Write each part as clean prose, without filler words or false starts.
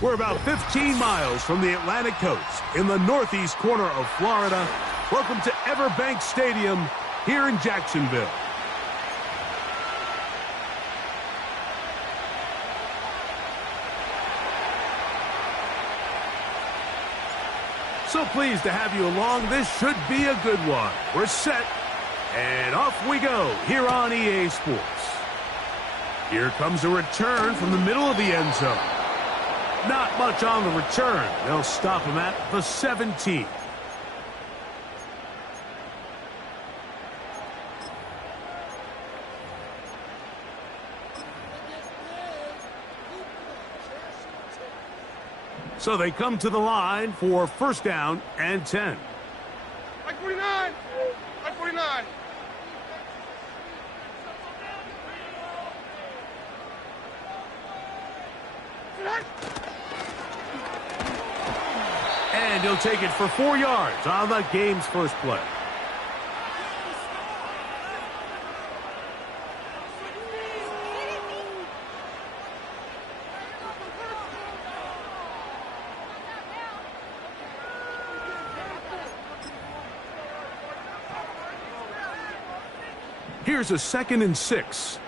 We're about 15 miles from the Atlantic coast in the northeast corner of Florida. Welcome to Everbank Stadium here in Jacksonville. So pleased to have you along. This should be a good one. We're set, and off we go here on EA Sports. Here comes a return from the middle of the end zone. Not much on the return. They'll stop him at the 17. So they come to the line for first down and 10. Like 49. Like 49. And he'll take it for 4 yards on the game's first play. Here's a 2nd and 6.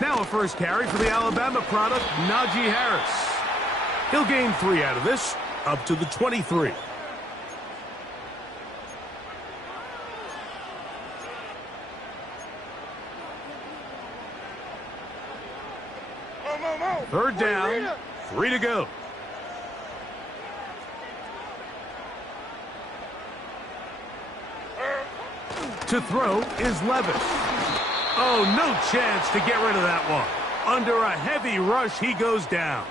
Now a first carry for the Alabama product, Najee Harris. He'll gain 3 out of this, up to the 23. Third down, 3 to go. To throw is Levis. Oh, no chance to get rid of that one. Under a heavy rush, he goes down.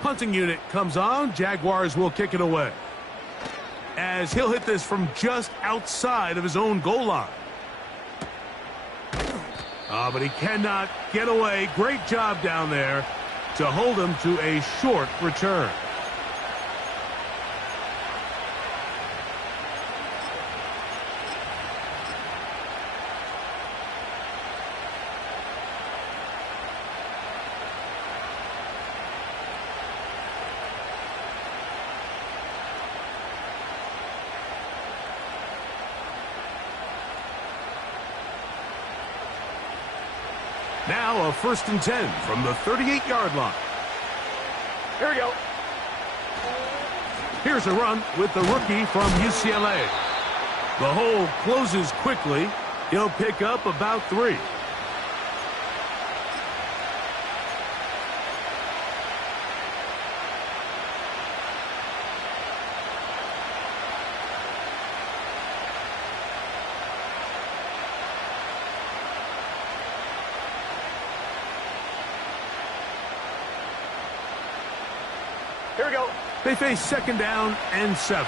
Punting unit comes on. Jaguars will kick it away, as he'll hit this from just outside of his own goal line. But he cannot get away. Great job down there to hold him to a short return. Now a 1st and 10 from the 38-yard line. Here we go. Here's a run with the rookie from UCLA. The hole closes quickly. He'll pick up about 3. Here we go. They face 2nd down and 7.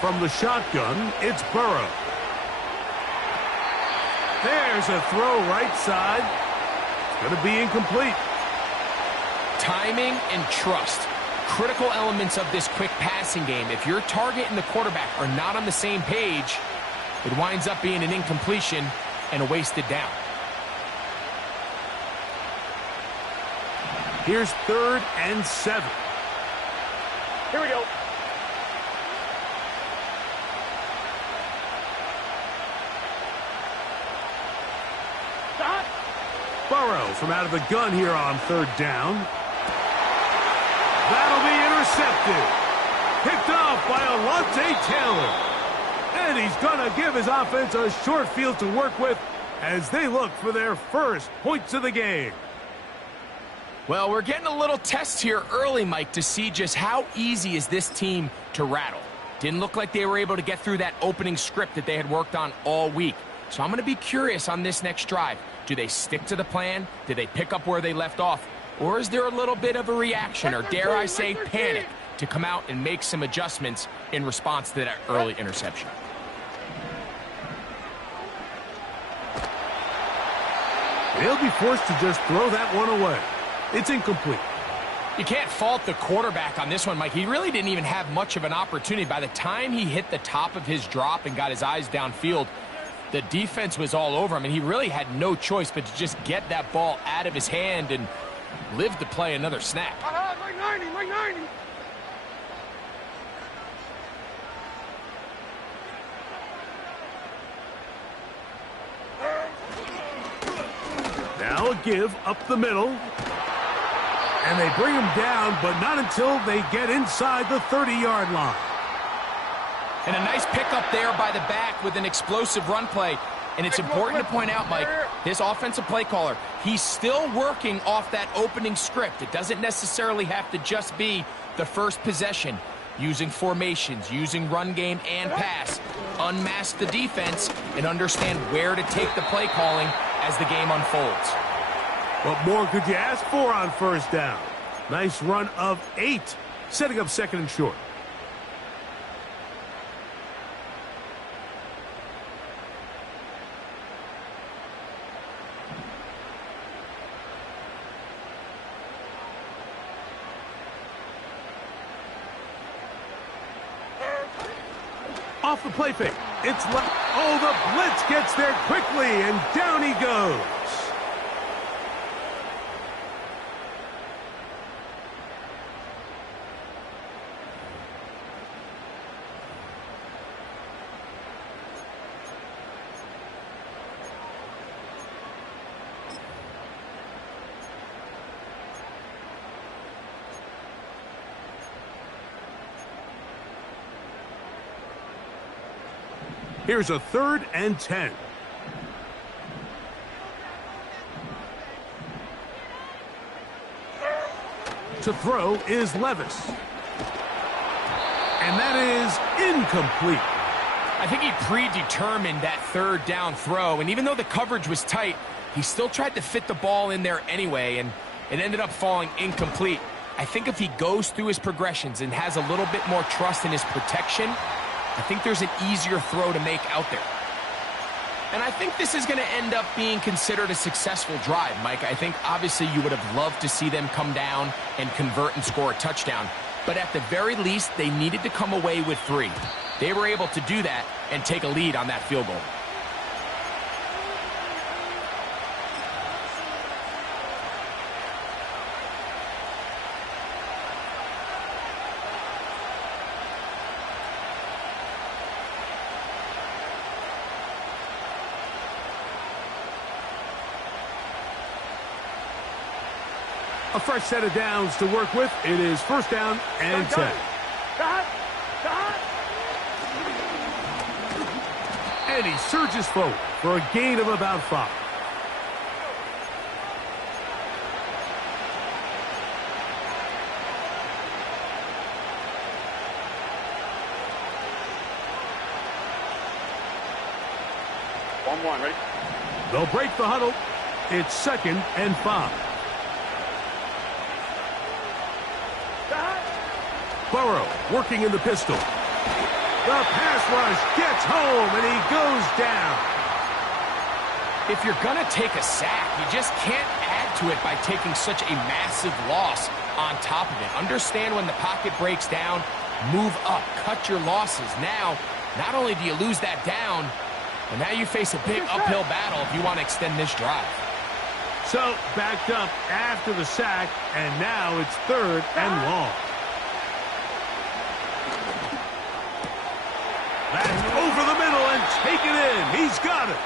From the shotgun, it's Burrow. There's a throw right side. It's going to be incomplete. Timing and trust. Critical elements of this quick passing game. If your target and the quarterback are not on the same page, it winds up being an incompletion and a wasted down. Here's 3rd and 7. Here we go. Burrow from out of the gun here on third down. That'll be intercepted. Picked off by Alontae Taylor. And he's going to give his offense a short field to work with as they look for their first points of the game. Well, we're getting a little test here early, Mike, to see just how easy is this team to rattle. Didn't look like they were able to get through that opening script that they had worked on all week. So I'm going to be curious on this next drive. Do they stick to the plan? Do they pick up where they left off? Or is there a little bit of a reaction, or dare I say panic, to come out and make some adjustments in response to that early interception? They'll be forced to just throw that one away. It's incomplete. You can't fault the quarterback on this one, Mike. He really didn't even have much of an opportunity. By the time he hit the top of his drop and got his eyes downfield, the defense was all over him, and he really had no choice but to just get that ball out of his hand and live to play another snap. Mike 90, Mike 90. Now a give up the middle. And they bring him down, but not until they get inside the 30-yard line. And a nice pickup there by the back with an explosive run play. And it's important to point out, Mike, this offensive play caller, he's still working off that opening script. It doesn't necessarily have to just be the first possession. Using formations, using run game and pass. Unmask the defense and understand where to take the play calling as the game unfolds. What more could you ask for on first down? Nice run of 8, setting up second and short. Off the play fake. It's left. Oh, the blitz gets there quickly, and down he goes. Here's a 3rd and 10. To throw is Levis. And that is incomplete. I think he predetermined that 3rd down throw, and even though the coverage was tight, he still tried to fit the ball in there anyway, and it ended up falling incomplete. I think if he goes through his progressions and has a little bit more trust in his protection, I think there's an easier throw to make out there. And I think this is going to end up being considered a successful drive, Mike. I think obviously you would have loved to see them come down and convert and score a touchdown. But at the very least, they needed to come away with 3. They were able to do that and take a lead on that field goal. A fresh set of downs to work with. It is 1st down and 10. And he surges forward for a gain of about 5. One, ready? They'll break the huddle. It's 2nd and 5. Burrow working in the pistol. The pass rush gets home, and he goes down. If you're going to take a sack, you just can't add to it by taking such a massive loss on top of it. Understand when the pocket breaks down, move up, cut your losses. Now, not only do you lose that down, but now you face a big uphill battle if you want to extend this drive. So, backed up after the sack, and now it's 3rd and long. That's over the middle and take it in. He's got it.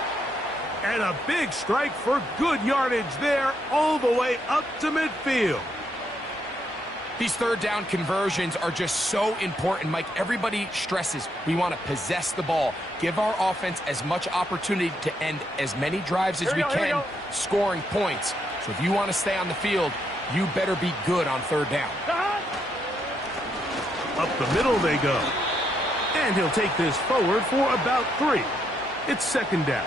And a big strike for good yardage there all the way up to midfield. These third down conversions are just so important, Mike. Everybody stresses we want to possess the ball, give our offense as much opportunity to end as many drives as we can, scoring points. So if you want to stay on the field, you better be good on third down. Up the middle they go. And he'll take this forward for about 3. It's second down.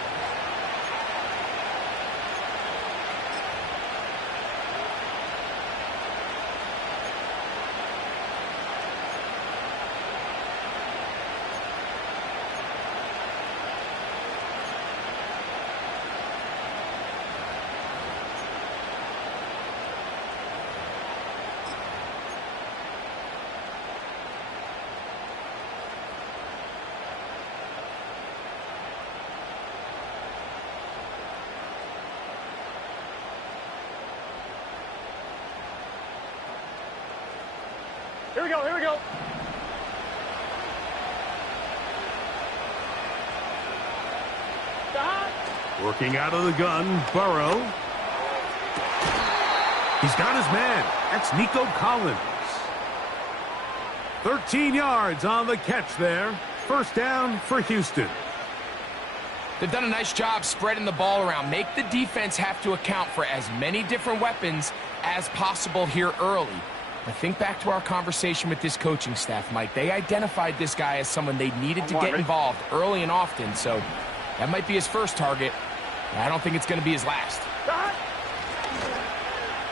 Here we go, here we go. Working out of the gun, Burrow. He's got his man. That's Nico Collins. 13 yards on the catch there. First down for Houston. They've done a nice job spreading the ball around. Make the defense have to account for as many different weapons as possible here early. But think back to our conversation with this coaching staff, Mike. They identified this guy as someone they needed to get involved early and often, so that might be his first target. I don't think it's going to be his last.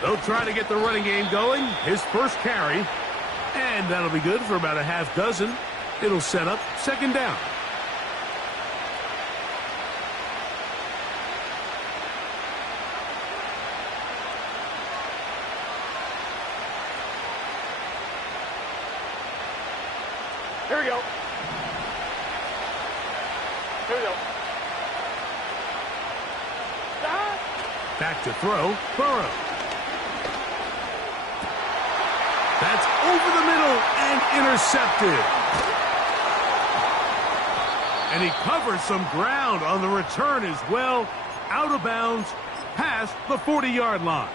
They'll try to get the running game going. His first carry, and that'll be good for about a half dozen. It'll set up second down. Here we go. Here we go. Back to throw, Burrow. That's over the middle and intercepted. And he covers some ground on the return as well. Out of bounds, past the 40-yard line.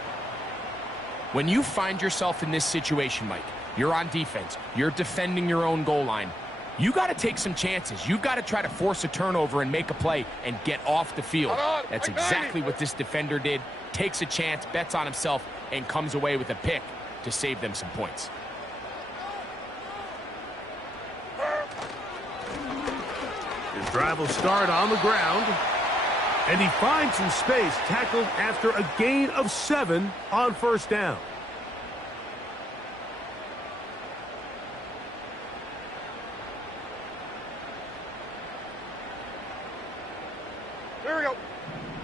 When you find yourself in this situation, Mike, you're on defense, you're defending your own goal line, you got to take some chances. You've got to try to force a turnover and make a play and get off the field. That's exactly what this defender did. Takes a chance, bets on himself, and comes away with a pick to save them some points. His drive will start on the ground. And he finds some space, tackled after a gain of 7 on first down. Here we go.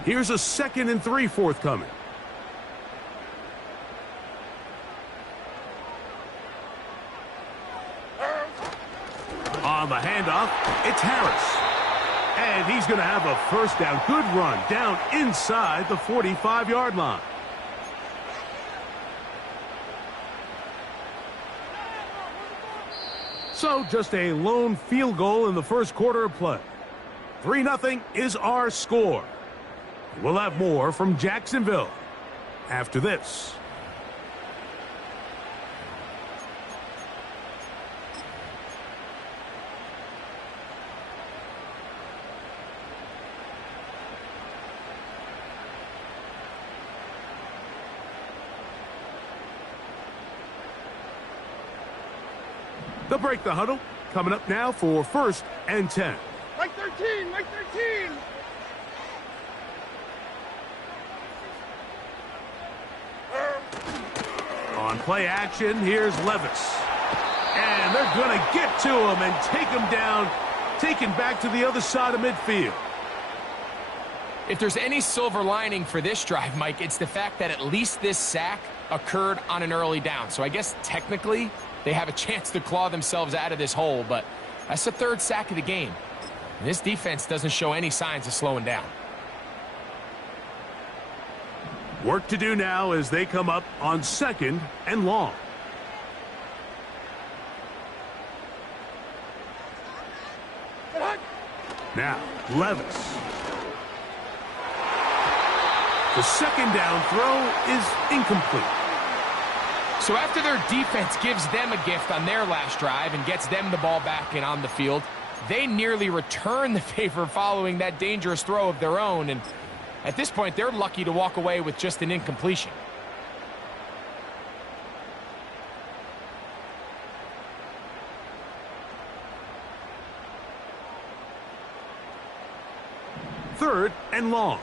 Here's a 2nd and 3 forthcoming. On the handoff, it's Harris. And he's going to have a first down. Good run down inside the 45-yard line. So just a lone field goal in the first quarter of play. 3-0 is our score. We'll have more from Jacksonville after this. They'll break the huddle. Coming up now for 1st and 10. Mike 13, Mike 13. On play action, here's Levis. And they're going to get to him and take him down, taken back to the other side of midfield. If there's any silver lining for this drive, Mike, it's the fact that at least this sack occurred on an early down. So I guess technically they have a chance to claw themselves out of this hole, but that's the 3rd sack of the game. And this defense doesn't show any signs of slowing down. Work to do now as they come up on 2nd and long. Now, Levis. The second down throw is incomplete. So after their defense gives them a gift on their last drive and gets them the ball back and on the field, they nearly return the favor following that dangerous throw of their own. And at this point, they're lucky to walk away with just an incompletion. Third and long.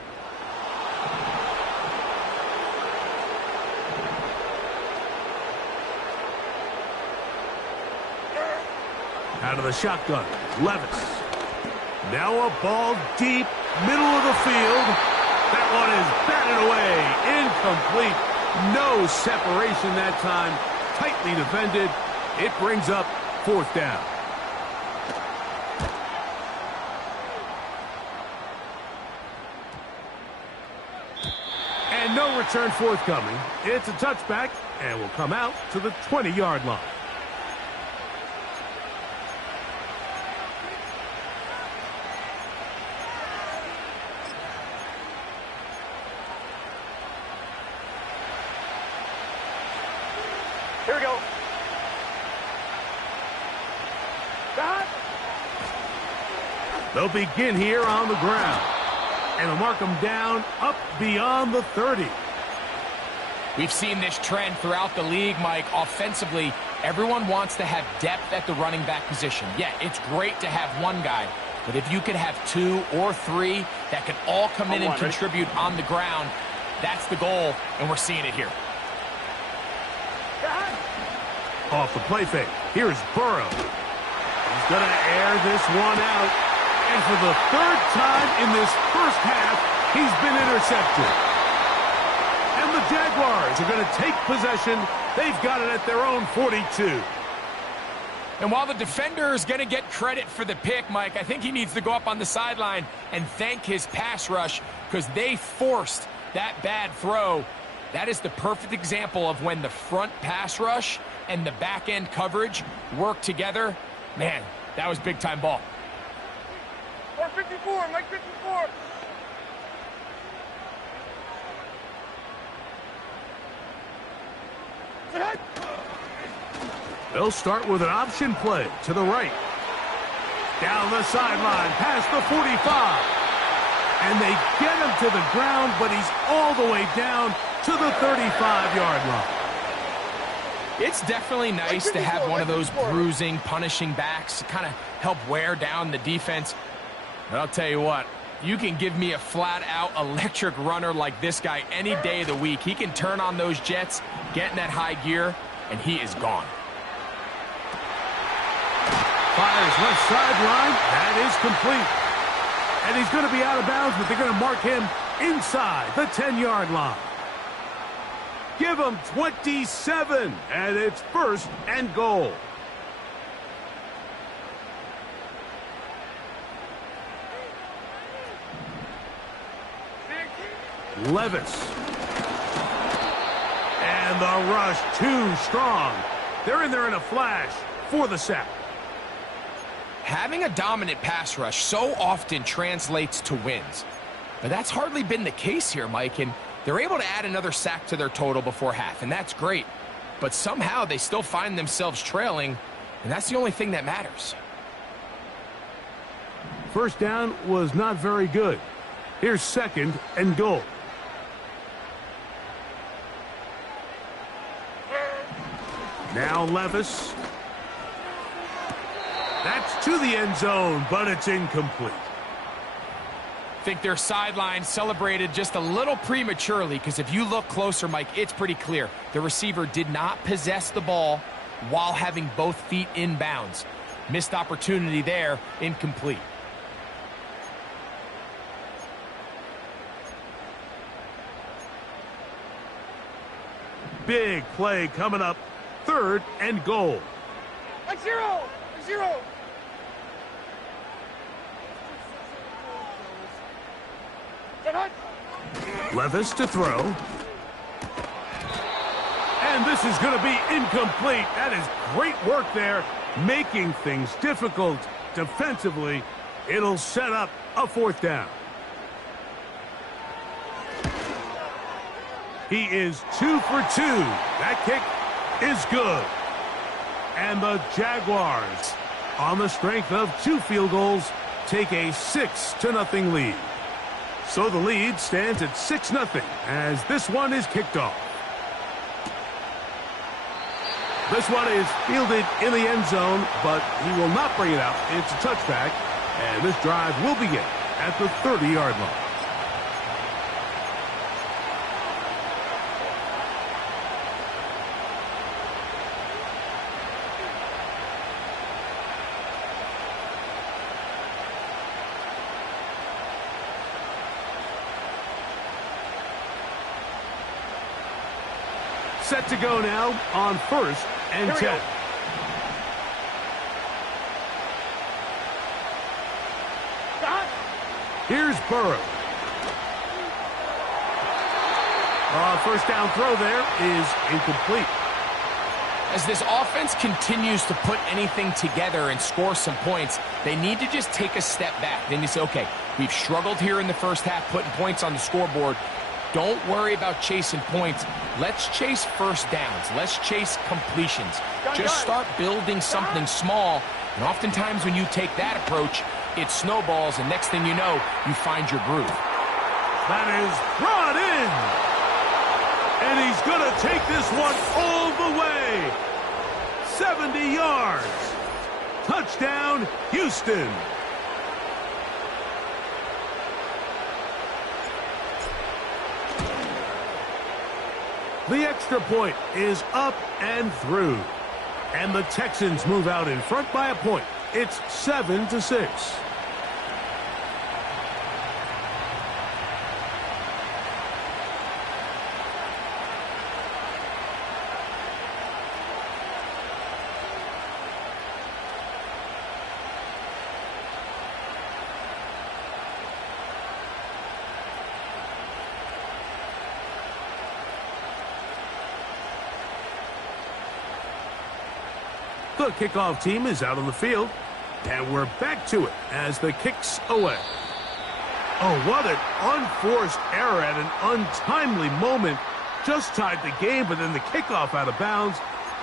Out of the shotgun, Levis. Now a ball deep, middle of the field. That one is batted away, incomplete. No separation that time, tightly defended. It brings up fourth down. And no return forthcoming. It's a touchback and will come out to the 20-yard line. Here we go. Back. They'll begin here on the ground. And they'll mark them down up beyond the 30. We've seen this trend throughout the league, Mike. Offensively, everyone wants to have depth at the running back position. Yeah, it's great to have one guy, but if you could have two or three that can all come in and contribute on the ground, that's the goal, and we're seeing it here. Off the play fake, here's Burrow. He's going to air this one out. And for the third time in this first half, he's been intercepted. And the Jaguars are going to take possession. They've got it at their own 42. And while the defender is going to get credit for the pick, Mike, I think he needs to go up on the sideline and thank his pass rush because they forced that bad throw. That is the perfect example of when the front pass rush and the back end coverage work together. Man, that was big-time ball. 454, Mike 54. They'll start with an option play to the right. Down the sideline, past the 45. And they get him to the ground, but he's all the way down to the 35-yard line. It's definitely nice to have one of those bruising, punishing backs to kind of help wear down the defense. But I'll tell you what, you can give me a flat-out electric runner like this guy any day of the week. He can turn on those jets, get in that high gear, and he is gone. Fires left sideline. That is complete. And he's going to be out of bounds, but they're going to mark him inside the 10-yard line. Give him 27, and it's first and goal. Levis. And the rush too strong. They're in there in a flash for the sack. Having a dominant pass rush so often translates to wins. But that's hardly been the case here, Mike, and they're able to add another sack to their total before half, and that's great. But somehow they still find themselves trailing, and that's the only thing that matters. First down was not very good. Here's second and goal. Now Levis. That's to the end zone, but it's incomplete. I think their sideline celebrated just a little prematurely because if you look closer, Mike, it's pretty clear. The receiver did not possess the ball while having both feet in bounds. Missed opportunity there, incomplete. Big play coming up. Third and goal. Like zero. Zero. Levis to throw. And this is going to be incomplete. That is great work there, making things difficult defensively. It'll set up a fourth down. He is 2 for 2. That kick is good. And the Jaguars, on the strength of 2 field goals, take a 6-0 lead. So the lead stands at 6-0 as this one is kicked off. This one is fielded in the end zone, but he will not bring it out. It's a touchback, and this drive will begin at the 30-yard line. Set to go now on 1st and 10. Here's Burrow. First down throw there is incomplete. As this offense continues to put anything together and score some points, they need to just take a step back. Then you say, okay, we've struggled here in the first half putting points on the scoreboard. Don't worry about chasing points. Let's chase first downs. Let's chase completions. Just start building something small. And oftentimes when you take that approach, it snowballs, and next thing you know, you find your groove. That is brought in. And he's going to take this one all the way. 70 yards. Touchdown, Houston. The extra point is up and through. And the Texans move out in front by a point. It's 7-6. The kickoff team is out on the field, and we're back to it as the kick's away. Oh, what an unforced error at an untimely moment. Just tied the game, but then the kickoff out of bounds,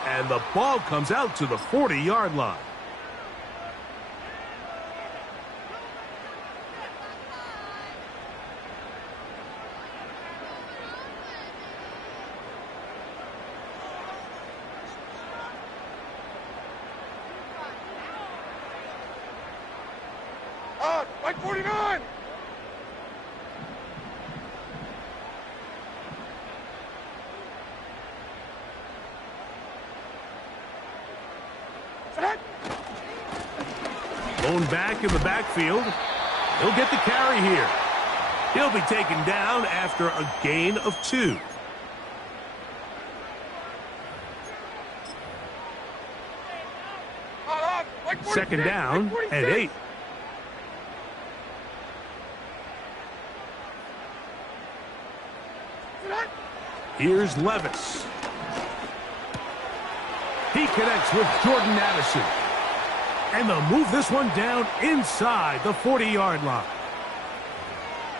and the ball comes out to the 40-yard line. Like 49! Set! Going back in the backfield. He'll get the carry here. He'll be taken down after a gain of 2. Like 46, Second down like and 8. Here's Levis. He connects with Jordan Addison. And they'll move this one down inside the 40-yard line.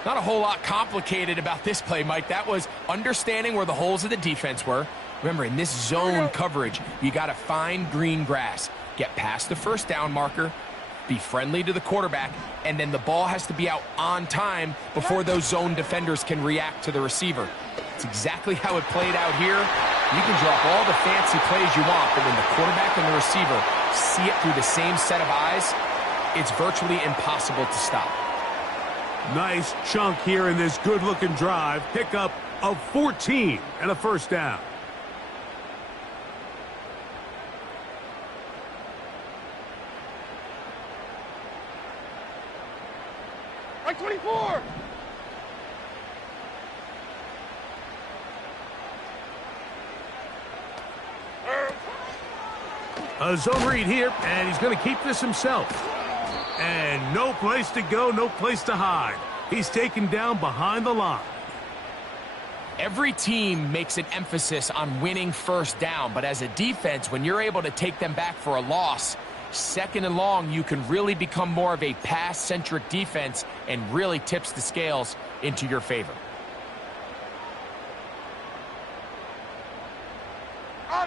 Not a whole lot complicated about this play, Mike. That was understanding where the holes of the defense were. Remember, in this zone coverage, you got to find green grass. Get past the first down marker, be friendly to the quarterback, and then the ball has to be out on time before those zone defenders can react to the receiver. It's exactly how it played out here. You can drop all the fancy plays you want, but when the quarterback and the receiver see it through the same set of eyes, it's virtually impossible to stop. Nice chunk here in this good-looking drive. Pickup of 14 and a first down. Like 24! A zone read here, and he's going to keep this himself. And no place to go, no place to hide. He's taken down behind the line. Every team makes an emphasis on winning first down, but as a defense, when you're able to take them back for a loss, second and long, you can really become more of a pass-centric defense and really tips the scales into your favor.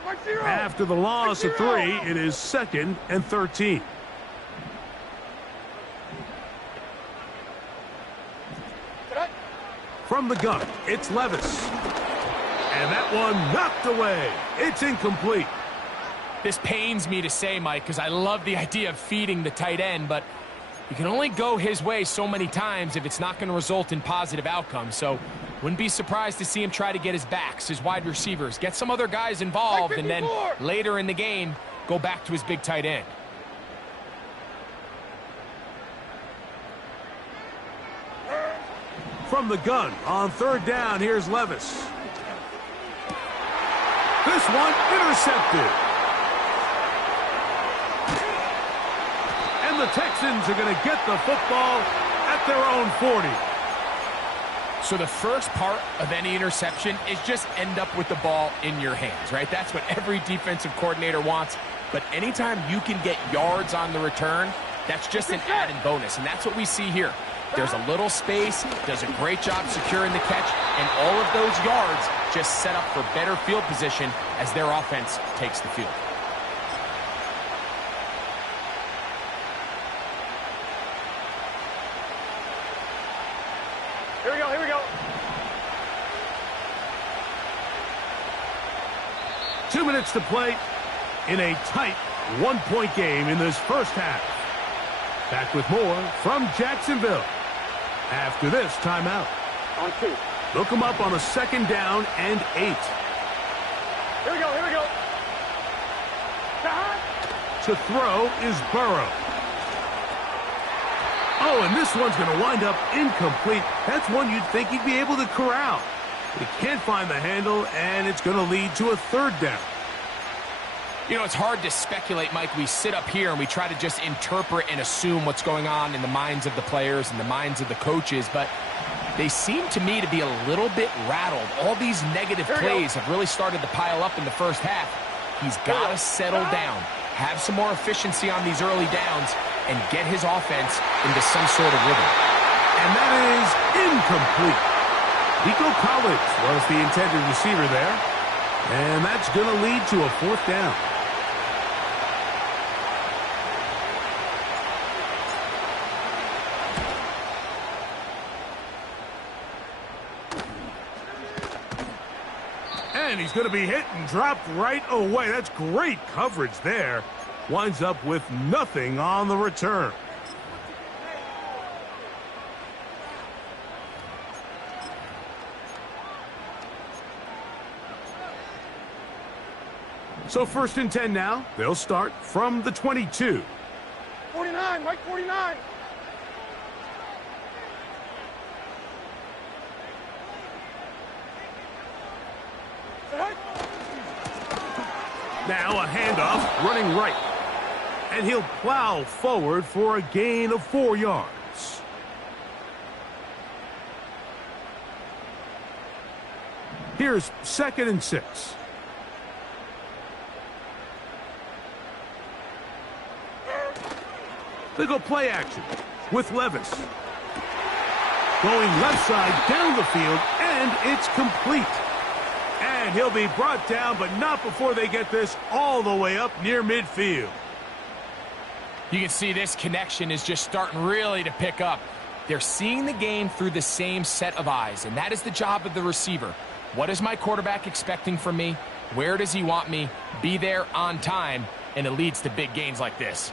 After the loss of 3, it is 2nd and 13. From the gun, it's Levis. And that one knocked away. It's incomplete. This pains me to say, Mike, because I love the idea of feeding the tight end, but you can only go his way so many times if it's not going to result in positive outcomes. So wouldn't be surprised to see him try to get his backs, his wide receivers, get some other guys involved, and then later in the game, go back to his big tight end. From the gun, on 3rd down, here's Levis. This one intercepted. And the Texans are going to get the football at their own 40. So the first part of any interception is just end up with the ball in your hands, right? That's what every defensive coordinator wants. But anytime you can get yards on the return, that's just an added bonus. And that's what we see here. There's a little space, does a great job securing the catch, and all of those yards just set up for better field position as their offense takes the field. Here we go, here we go. 2 minutes to play in a tight 1-point game in this first half. Back with more from Jacksonville after this timeout. On 2. Look them up on a 2nd down and 8. Here we go, here we go. To throw is Burrow. Oh, and this one's going to wind up incomplete. That's one you'd think he'd be able to corral. But he can't find the handle, and it's going to lead to a 3rd down. You know, it's hard to speculate, Mike. We sit up here and we try to just interpret and assume what's going on in the minds of the players and the minds of the coaches, but they seem to me to be a little bit rattled. All these negative plays have really started to pile up in the first half. He's got to settle down, have some more efficiency on these early downs, and get his offense into some sort of rhythm. And that is incomplete. Nico Collins was the intended receiver there, and that's going to lead to a 4th down. And he's going to be hit and dropped right away. That's great coverage there. Winds up with nothing on the return. So 1st and 10 now. They'll start from the 22. 49, Mike 49. Now a handoff running right. And he'll plow forward for a gain of 4 yards. Here's 2nd and 6. They go play action with Levis. Going left side down the field, and it's complete. And he'll be brought down, but not before they get this all the way up near midfield. You can see this connection is just starting really to pick up. They're seeing the game through the same set of eyes, and that is the job of the receiver. What is my quarterback expecting from me? Where does he want me? Be there on time, and it leads to big gains like this.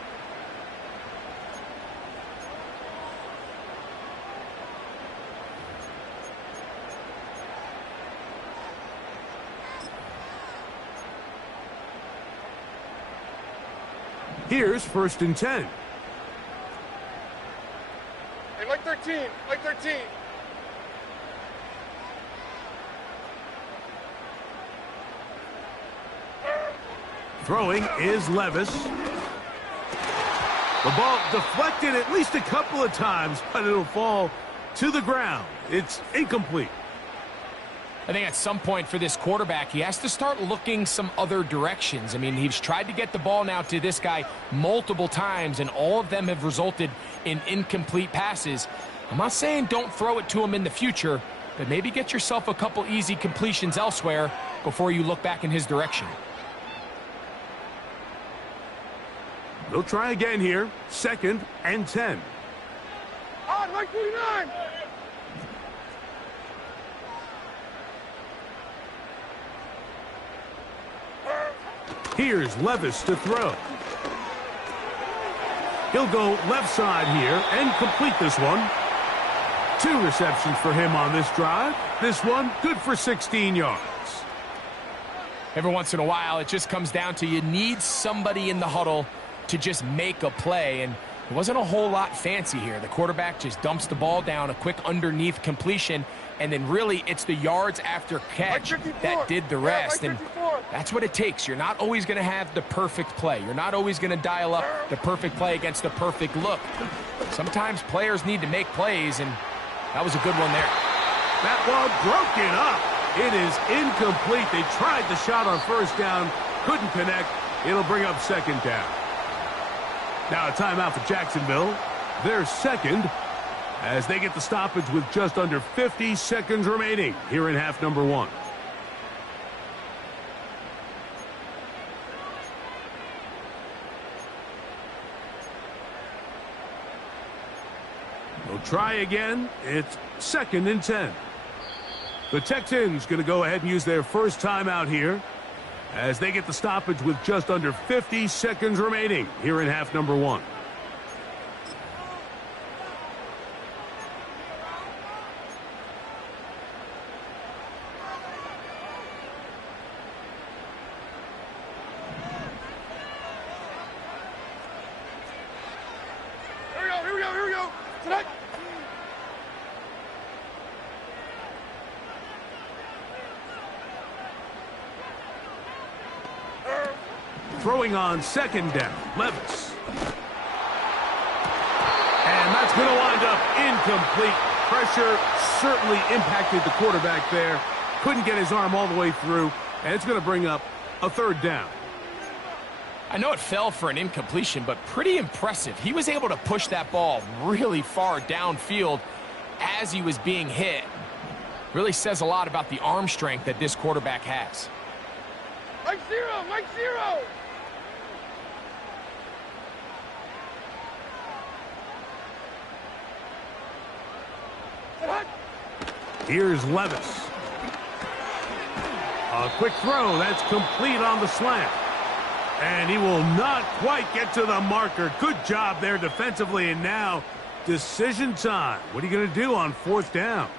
Here's 1st and 10. Hey, Mike 13, Mike 13. Throwing is Levis. The ball deflected at least a couple of times, but it'll fall to the ground. It's incomplete. I think at some point for this quarterback, he has to start looking some other directions. I mean, he's tried to get the ball now to this guy multiple times, and all of them have resulted in incomplete passes. I'm not saying don't throw it to him in the future, but maybe get yourself a couple easy completions elsewhere before you look back in his direction. They'll try again here. 2nd and 10. On, Mike 49. Here's Levis to throw. He'll go left side here and complete this one. 2 receptions for him on this drive. This one good for 16 yards. Every once in a while, it just comes down to you need somebody in the huddle to just make a play, and it wasn't a whole lot fancy here. The quarterback just dumps the ball down, a quick underneath completion, and then really it's the yards after catch that did the rest, and that's what it takes. You're not always going to have the perfect play. You're not always going to dial up the perfect play against the perfect look. Sometimes players need to make plays, and that was a good one there. That ball broken up. It is incomplete. They tried the shot on 1st down, couldn't connect. It'll bring up 2nd down. Now a timeout for Jacksonville. They're 2nd as they get the stoppage with just under 50 seconds remaining here in half number 1. They'll try again. It's 2nd and 10. The Texans going to go ahead and use their first timeout here as they get the stoppage with just under 50 seconds remaining here in half number 1. Here we go. Tonight. Throwing on 2nd down, Levis. And that's going to wind up incomplete. Pressure certainly impacted the quarterback there. Couldn't get his arm all the way through, and it's going to bring up a 3rd down. I know it fell for an incompletion, but pretty impressive. He was able to push that ball really far downfield as he was being hit. Really says a lot about the arm strength that this quarterback has. Mike 0, Mike 0. Here's Levis. A quick throw. That's complete on the slant. And he will not quite get to the marker. Good job there defensively. And now decision time. What are you going to do on 4th down?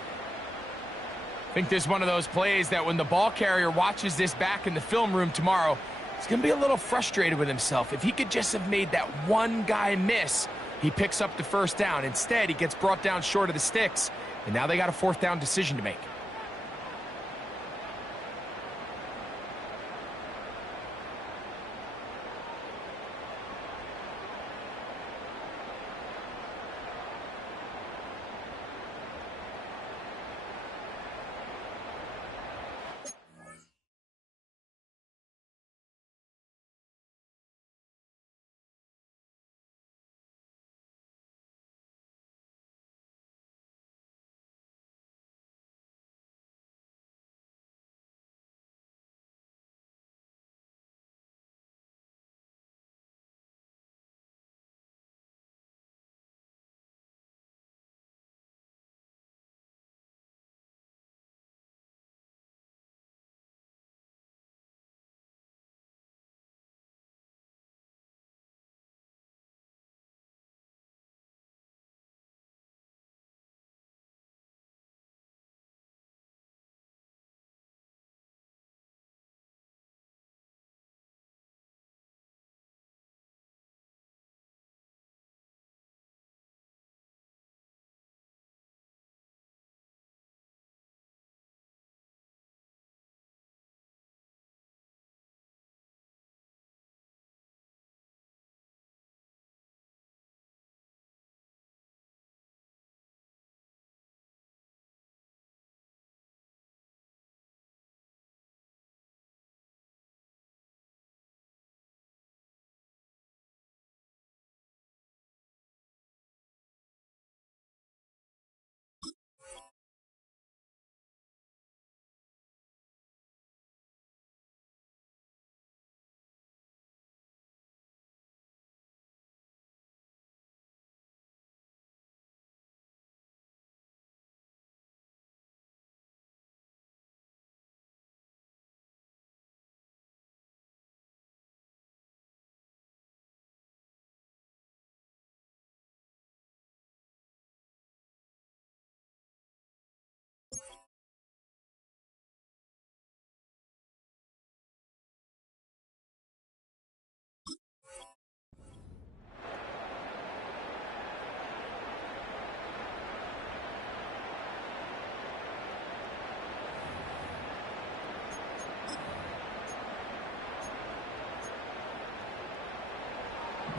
I think this is one of those plays that when the ball carrier watches this back in the film room tomorrow, he's going to be a little frustrated with himself. If he could just have made that one guy miss, he picks up the 1st down. Instead, he gets brought down short of the sticks, and now they got a 4th down decision to make.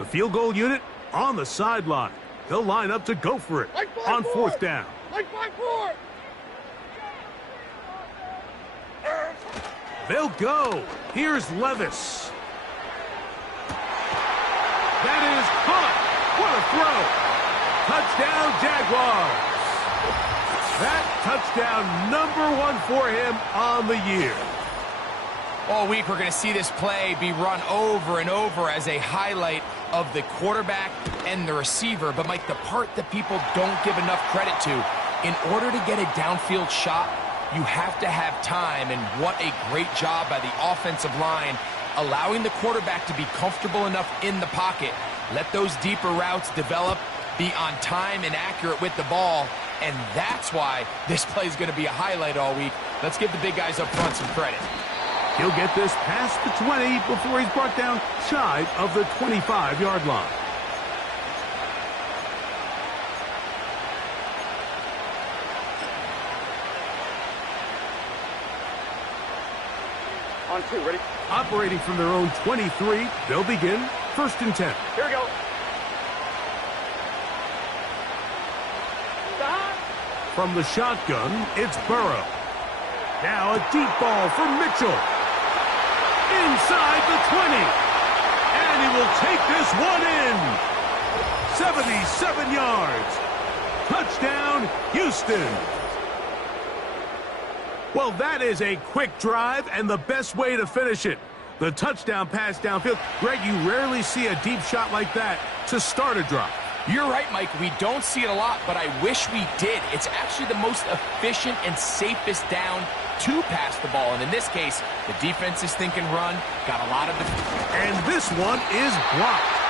The field goal unit on the sideline. They'll line up to go for it Like on 5-4. fourth down. Like 5-4. They'll go. Here's Levis. That is caught. What a throw. Touchdown, Jaguars. That touchdown #1 for him on the year. All week, we're going to see this play be run over and over as a highlight of the quarterback and the receiver. But, Mike, the part that people don't give enough credit to, in order to get a downfield shot, you have to have time. And what a great job by the offensive line, allowing the quarterback to be comfortable enough in the pocket. Let those deeper routes develop, be on time and accurate with the ball. And that's why this play is going to be a highlight all week. Let's give the big guys up front some credit. He'll get this past the 20 before he's brought down shy of the 25-yard line. On 2, ready? Operating from their own 23, they'll begin 1st and 10. Here we go. Stop. From the shotgun, it's Burrow. Now a deep ball for Mitchell. Inside the 20. And he will take this one in. 77 yards. Touchdown, Houston. Well, that is a quick drive and the best way to finish it. The touchdown pass downfield. Greg, you rarely see a deep shot like that to start a drive. You're right, Mike. We don't see it a lot, but I wish we did. It's actually the most efficient and safest down to pass the ball. And in this case, the defense is thinking run, got a lot of... And this one is blocked.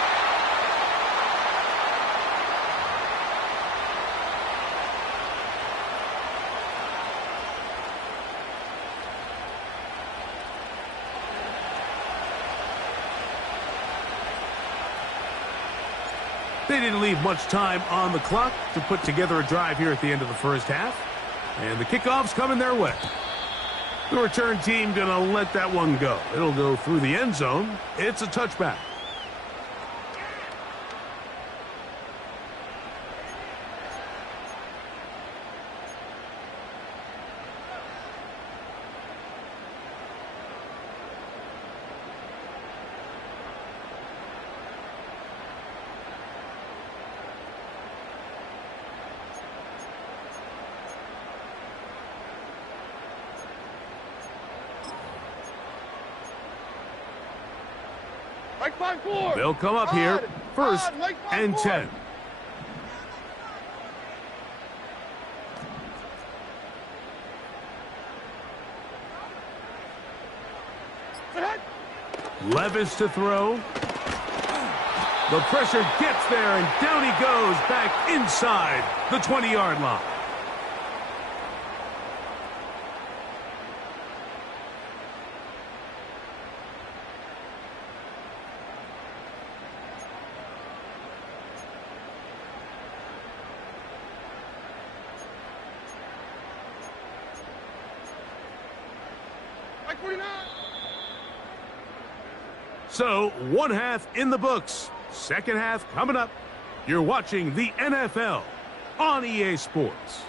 They didn't leave much time on the clock to put together a drive here at the end of the first half. And the kickoff's coming their way. The return team going to let that one go. It'll go through the end zone. It's a touchback. Like 5-4. They'll come up here first like and 5-4. 10. Ahead. Levis to throw. The pressure gets there, and down he goes back inside the 20-yard line. Like 49. So, one half in the books. Second half coming up. You're watching the NFL on EA Sports.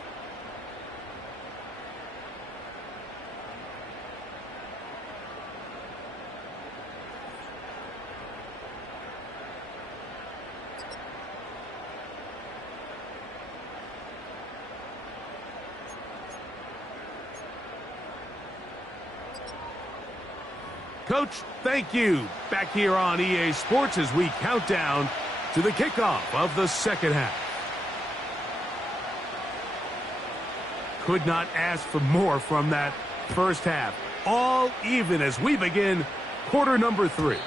Coach, thank you. Back here on EA Sports as we count down to the kickoff of the second half. Could not ask for more from that first half. All even as we begin quarter number 3.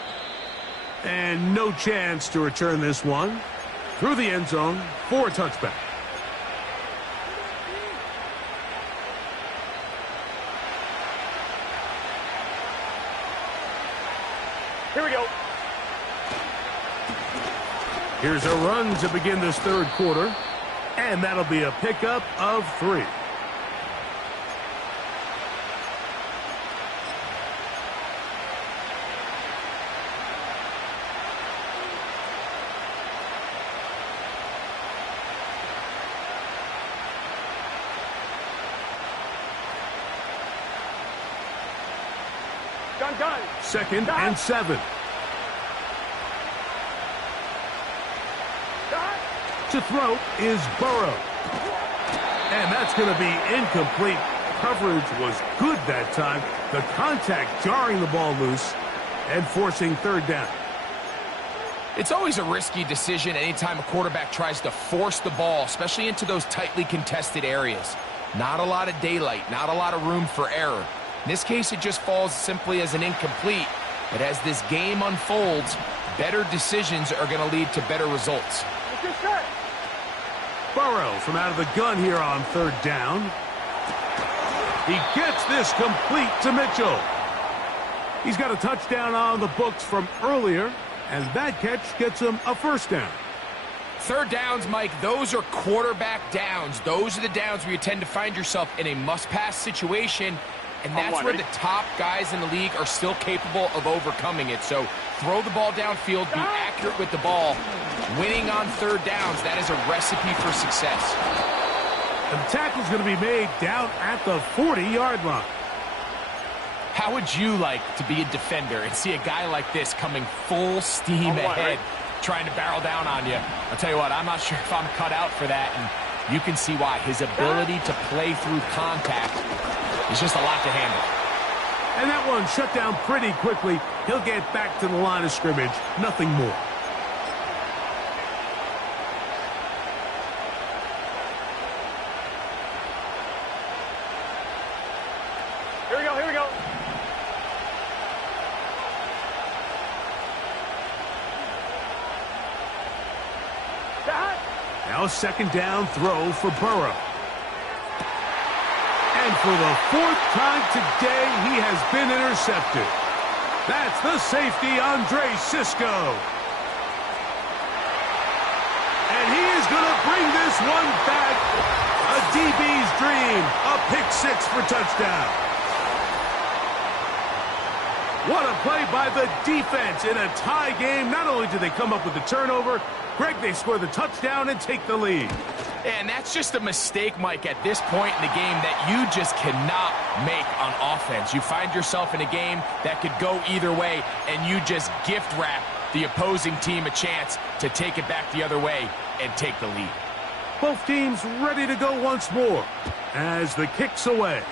And no chance to return this one through the end zone for a touchback. Here we go. Here's a run to begin this third quarter. And that'll be a pickup of 3. gun. 2nd and 7. To throw is Burrow. And that's going to be incomplete. Coverage was good that time. The contact jarring the ball loose and forcing 3rd down. It's always a risky decision anytime a quarterback tries to force the ball, especially into those tightly contested areas. Not a lot of daylight, not a lot of room for error. In this case, it just falls simply as an incomplete. But as this game unfolds, better decisions are going to lead to better results. Burrow from out of the gun here on 3rd down. He gets this complete to Mitchell. He's got a touchdown on the books from earlier, and that catch gets him a 1st down. 3rd downs, Mike, those are quarterback downs. Those are the downs where you tend to find yourself in a must-pass situation, and that's where the top guys in the league are still capable of overcoming it. So throw the ball downfield, be accurate with the ball. Winning on 3rd downs, that is a recipe for success. And the tackle's going to be made down at the 40-yard line. How would you like to be a defender and see a guy like this coming full steam ahead, trying to barrel down on you? I'll tell you what, I'm not sure if I'm cut out for that, and you can see why. His ability to play through contact is just a lot to handle. And that one shut down pretty quickly. He'll get back to the line of scrimmage, nothing more. Here we go. Now 2nd down throw for Burrow. And for the 4th time today, he has been intercepted. That's the safety, Andre Sisco. And he is going to bring this one back. A DB's dream. A pick 6 for touchdown. What a play by the defense in a tie game. Not only did they come up with the turnover, Greg, they score the touchdown and take the lead. And that's just a mistake, Mike, at this point in the game that you just cannot make on offense. You find yourself in a game that could go either way, and you just gift wrap the opposing team a chance to take it back the other way and take the lead. Both teams ready to go once more as the kick's away.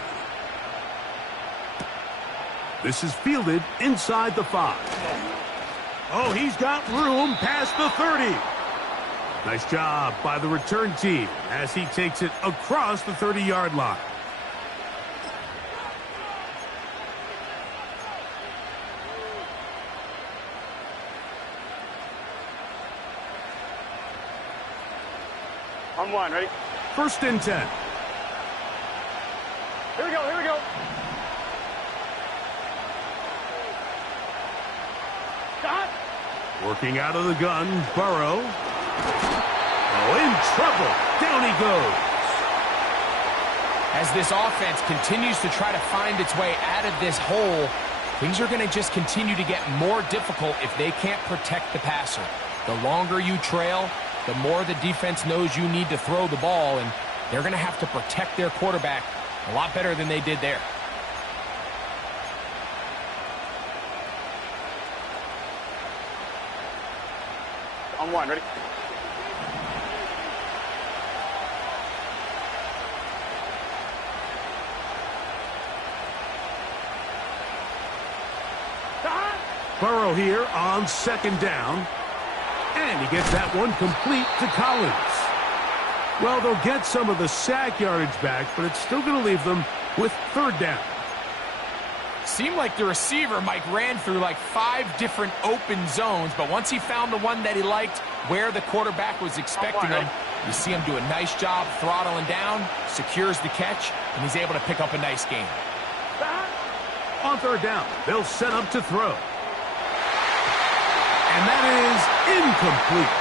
This is fielded inside the 5. Oh, he's got room past the 30. Nice job by the return team as he takes it across the 30-yard line. On 1, ready? 1st and 10. Here we go. Working out of the gun, Burrow. Oh, in trouble. Down he goes. As this offense continues to try to find its way out of this hole, things are going to just continue to get more difficult if they can't protect the passer. The longer you trail, the more the defense knows you need to throw the ball, and they're going to have to protect their quarterback a lot better than they did there. On 1, ready? Burrow here on 2nd down. And he gets that one complete to Collins. Well, they'll get some of the sack yardage back, but it's still going to leave them with 3rd down. Seemed like the receiver, Mike, ran through like 5 different open zones, but once he found the one that he liked where the quarterback was expecting him, you see him do a nice job throttling down, secures the catch, and he's able to pick up a nice gain. On 3rd down, they'll set up to throw. And that is incomplete.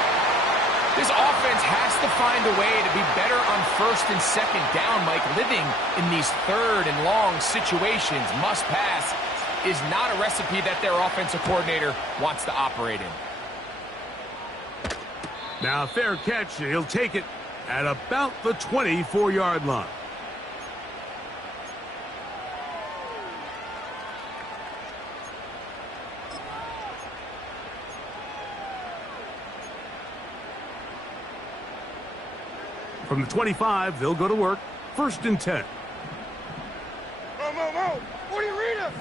This offense has to find a way to be better on 1st and 2nd down, Mike. Living in these 3rd and long situations, must pass, is not a recipe that their offensive coordinator wants to operate in. Now, a fair catch. He'll take it at about the 24-yard line. From the 25, they'll go to work. 1st and 10. Mo. 40 Rita.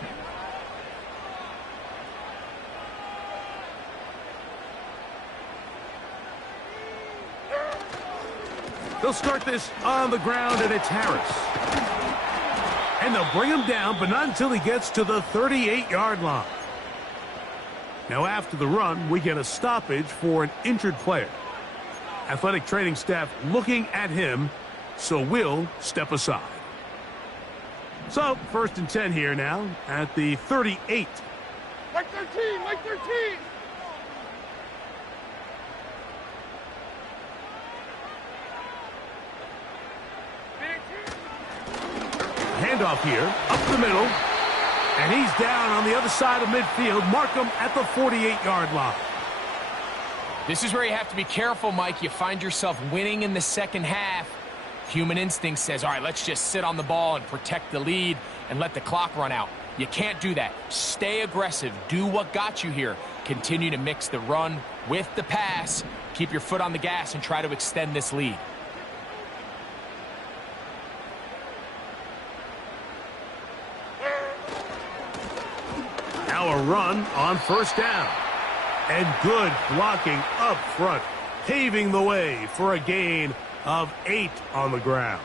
They'll start this on the ground, and it's Harris. And they'll bring him down, but not until he gets to the 38-yard line. Now, after the run, we get a stoppage for an injured player. Athletic training staff looking at him, so we'll step aside. So, 1st and 10 here now at the 38. Mike 13. Handoff here, up the middle. And he's down on the other side of midfield. Mark him at the 48-yard line. This is where you have to be careful, Mike. You find yourself winning in the second half. Human instinct says, all right, let's just sit on the ball and protect the lead and let the clock run out. You can't do that. Stay aggressive. Do what got you here. Continue to mix the run with the pass. Keep your foot on the gas and try to extend this lead. Now a run on 1st down. And good blocking up front, paving the way for a gain of 8 on the ground.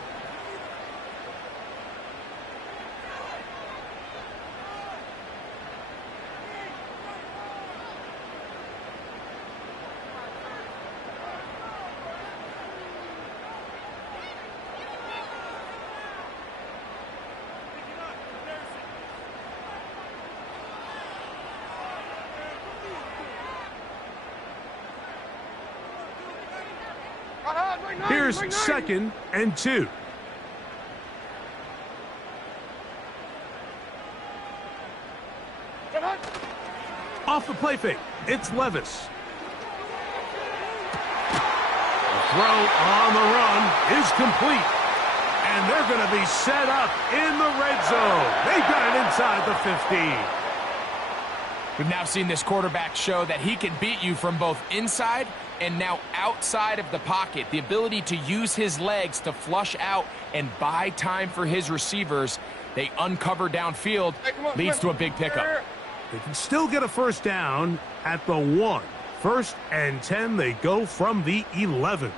Here's 2nd and 2. Off the play fake, it's Levis. The throw on the run is complete. And they're going to be set up in the red zone. They've got it inside the 15. We've now seen this quarterback show that he can beat you from both inside and now outside of the pocket. The ability to use his legs to flush out and buy time for his receivers. They uncover downfield, leads to a big pickup. They can still get a 1st down at the 1. 1st and 10, they go from the 11.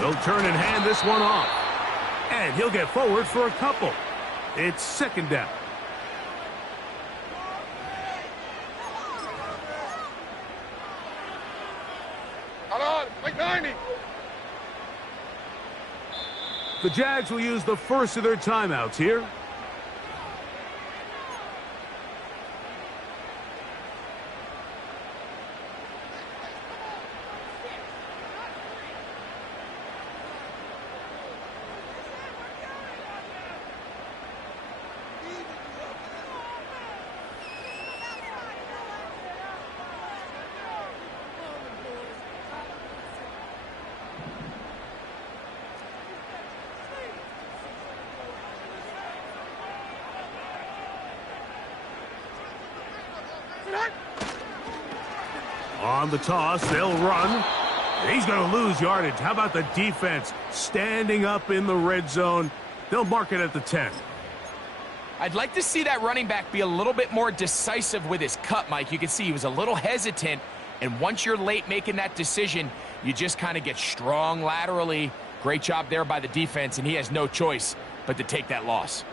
They'll turn and hand this one off. And he'll get forward for a couple. It's 2nd down. Hold on, like 90. The Jags will use the first of their timeouts here. On the toss, they'll run. He's going to lose yardage. How about the defense standing up in the red zone? They'll mark it at the 10. I'd like to see that running back be a little bit more decisive with his cut, Mike. You can see he was a little hesitant, and once you're late making that decision, you just kind of get strong laterally. Great job there by the defense, and he has no choice but to take that loss.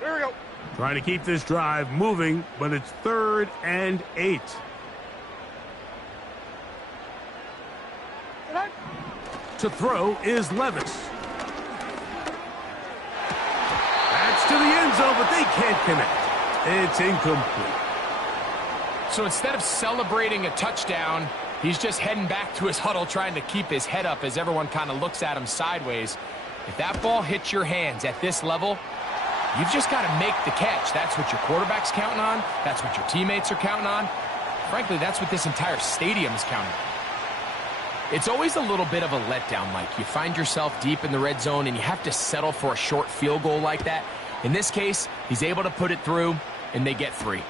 Here we go. Trying to keep this drive moving, but it's 3rd and 8. To throw is Levis. That's to the end zone, but they can't connect. It's incomplete. So instead of celebrating a touchdown, he's just heading back to his huddle trying to keep his head up as everyone kind of looks at him sideways. If that ball hits your hands at this level, you've just got to make the catch. That's what your quarterback's counting on. That's what your teammates are counting on. Frankly, that's what this entire stadium is counting on. It's always a little bit of a letdown, Mike. You find yourself deep in the red zone, and you have to settle for a short field goal like that. In this case, he's able to put it through. and they get 3.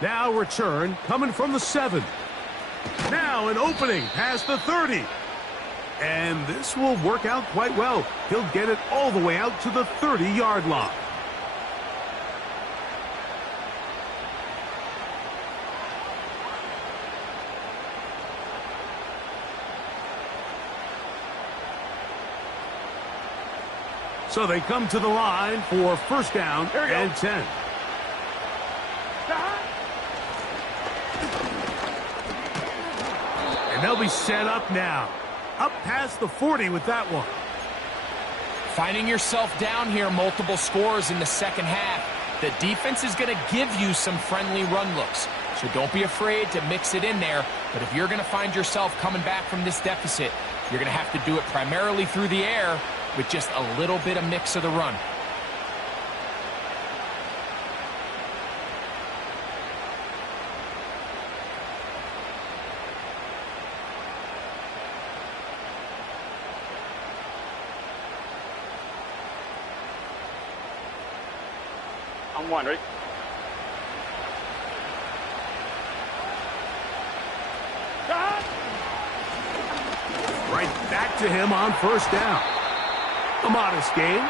Now return coming from the 7. Now an opening past the 30. And this will work out quite well. He'll get it all the way out to the 30-yard line. So they come to the line for first down and 10. And they'll be set up now. Up past the 40 with that one. Finding yourself down here, multiple scores in the second half. The defense is going to give you some friendly run looks. So don't be afraid to mix it in there. But if you're going to find yourself coming back from this deficit, you're going to have to do it primarily through the air with just a little bit of mix of the run. On 1, ready? Right back to him on first down. A modest gain,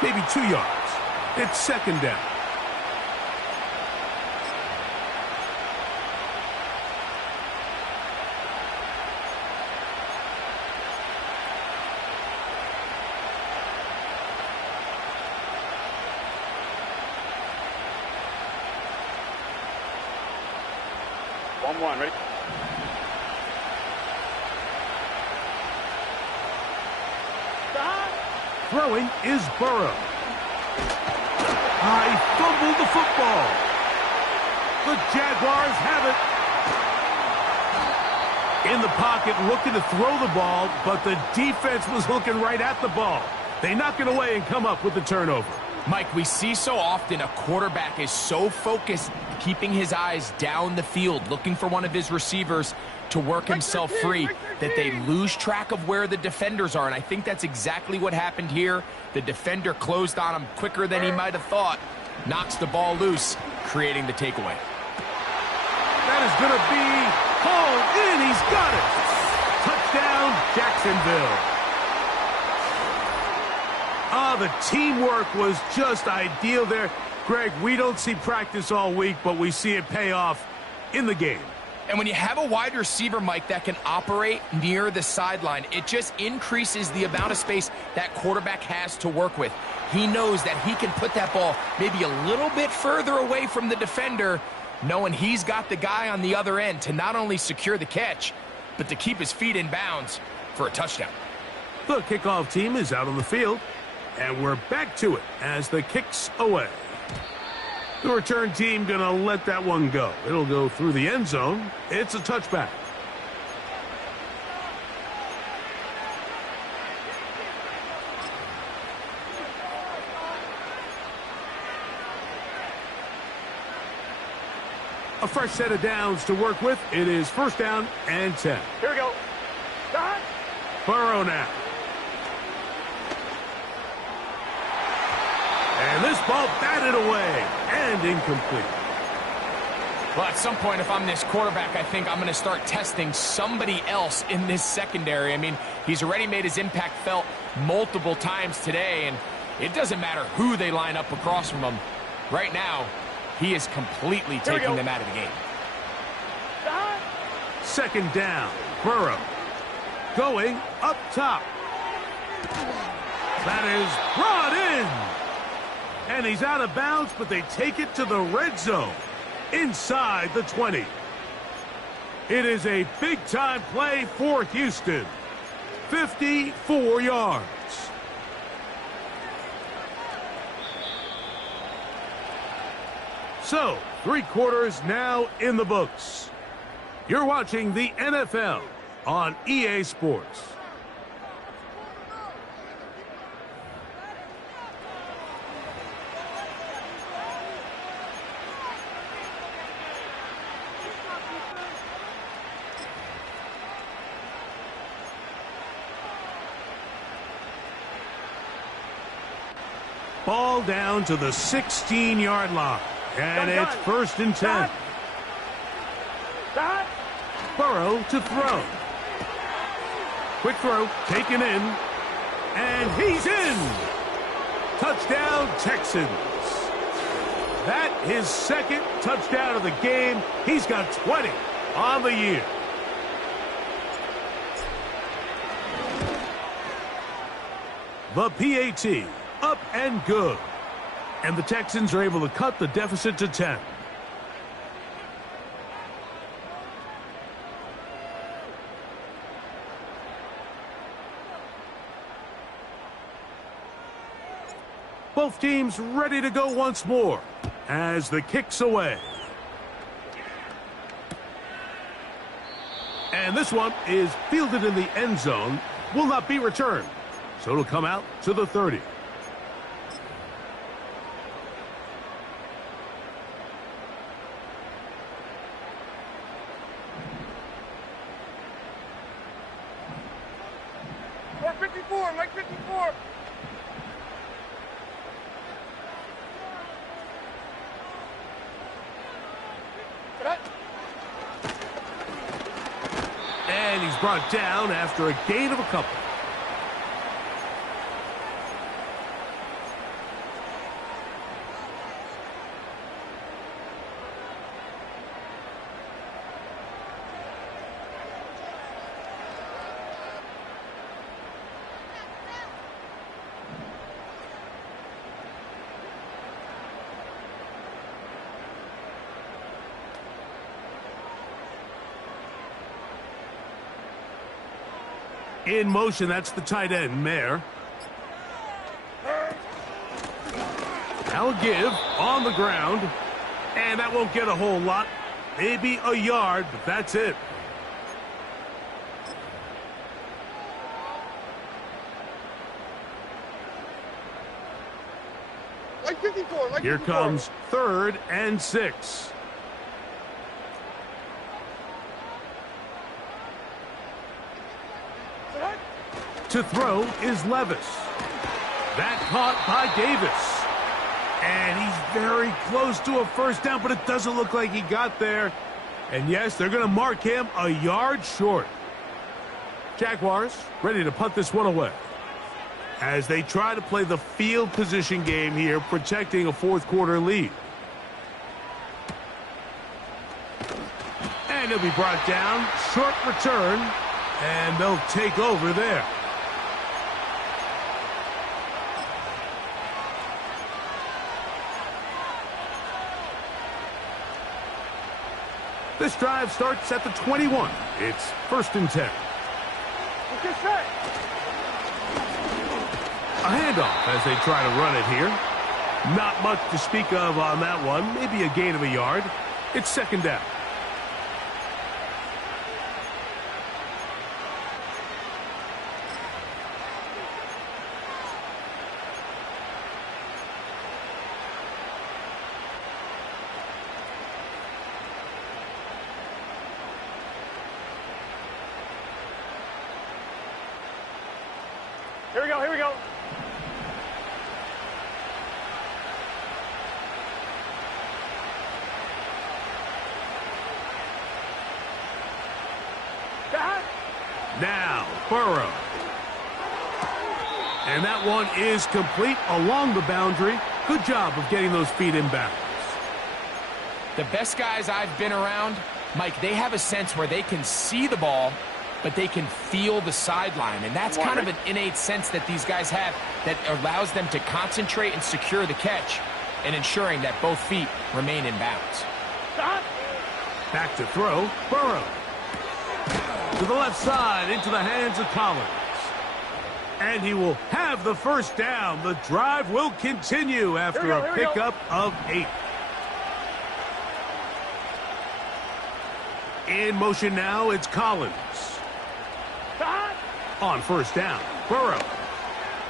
maybe 2 yards. It's second down. One, ready? Throwing is Burrow. He fumbled the football. The Jaguars have it. In the pocket, looking to throw the ball, but the defense was looking right at the ball. They knock it away and come up with the turnover. Mike, we see so often a quarterback is so focused, keeping his eyes down the field, looking for one of his receivers to work himself free, that they lose track of where the defenders are. And I think that's exactly what happened here. The defender closed on him quicker than he might have thought, knocks the ball loose, creating the takeaway. That is going to be hauled in. He's got it. Touchdown, Jacksonville. The teamwork was just ideal there. Greg, we don't see practice all week, but we see it pay off in the game. And when you have a wide receiver, Mike, that can operate near the sideline, it just increases the amount of space that quarterback has to work with. He knows that he can put that ball maybe a little bit further away from the defender, knowing he's got the guy on the other end to not only secure the catch, but to keep his feet in bounds for a touchdown. The kickoff team is out on the field, and we're back to it as the kick's away. The return team going to let that one go. It'll go through the end zone. It's a touchback. A fresh set of downs to work with. It is first down and 10. Here we go. Burrow now. And this ball batted away and incomplete. Well, at some point, if I'm this quarterback, I think I'm going to start testing somebody else in this secondary. I mean, he's already made his impact felt multiple times today, and it doesn't matter who they line up across from him. Right now, he is completely taking them out of the game. Second down, Burrow. Going up top. That is brought in. And he's out of bounds, but they take it to the red zone inside the 20. It is a big-time play for Houston. 54 yards. So, 3 quarters now in the books. You're watching the NFL on EA Sports. Ball down to the 16-yard line. And it's 1st and 10. Burrow to throw. Quick throw, taken in, and he's in. Touchdown, Texans. That his 2nd touchdown of the game. He's got 20 on the year. The PAT, up and good. And the Texans are able to cut the deficit to 10. Both teams ready to go once more as the kick's away. And this one is fielded in the end zone, will not be returned. So it'll come out to the 30. Mike 54. And he's brought down after a gain of a couple. In motion, that's the tight end, Mayer. Now a give on the ground. And that won't get a whole lot. Maybe a yard, but that's it. Like 54, like Here 54. comes 3rd and 6. To throw is Levis. That caught by Davis. And he's very close to a first down, but it doesn't look like he got there. And yes, they're going to mark him a yard short. Jaguars ready to punt this one away as they try to play the field position game here, protecting a 4th quarter lead. And he'll be brought down. Short return. And they'll take over there. This drive starts at the 21. It's 1st and 10. A handoff as they try to run it here. Not much to speak of on that one. Maybe a gain of a yard. It's 2nd down. Here we go, here we go. Now, Burrow. And that one is complete along the boundary. Good job of getting those feet in bounds. The best guys I've been around, Mike, they have a sense where they can see the ball, but they can feel the sideline. And that's kind of an innate sense that these guys have that allows them to concentrate and secure the catch and ensuring that both feet remain in bounds. Back to throw, Burrow. To the left side, into the hands of Collins. And he will have the first down. The drive will continue after a pickup of 8. In motion now, it's Collins. On first down, Burrow.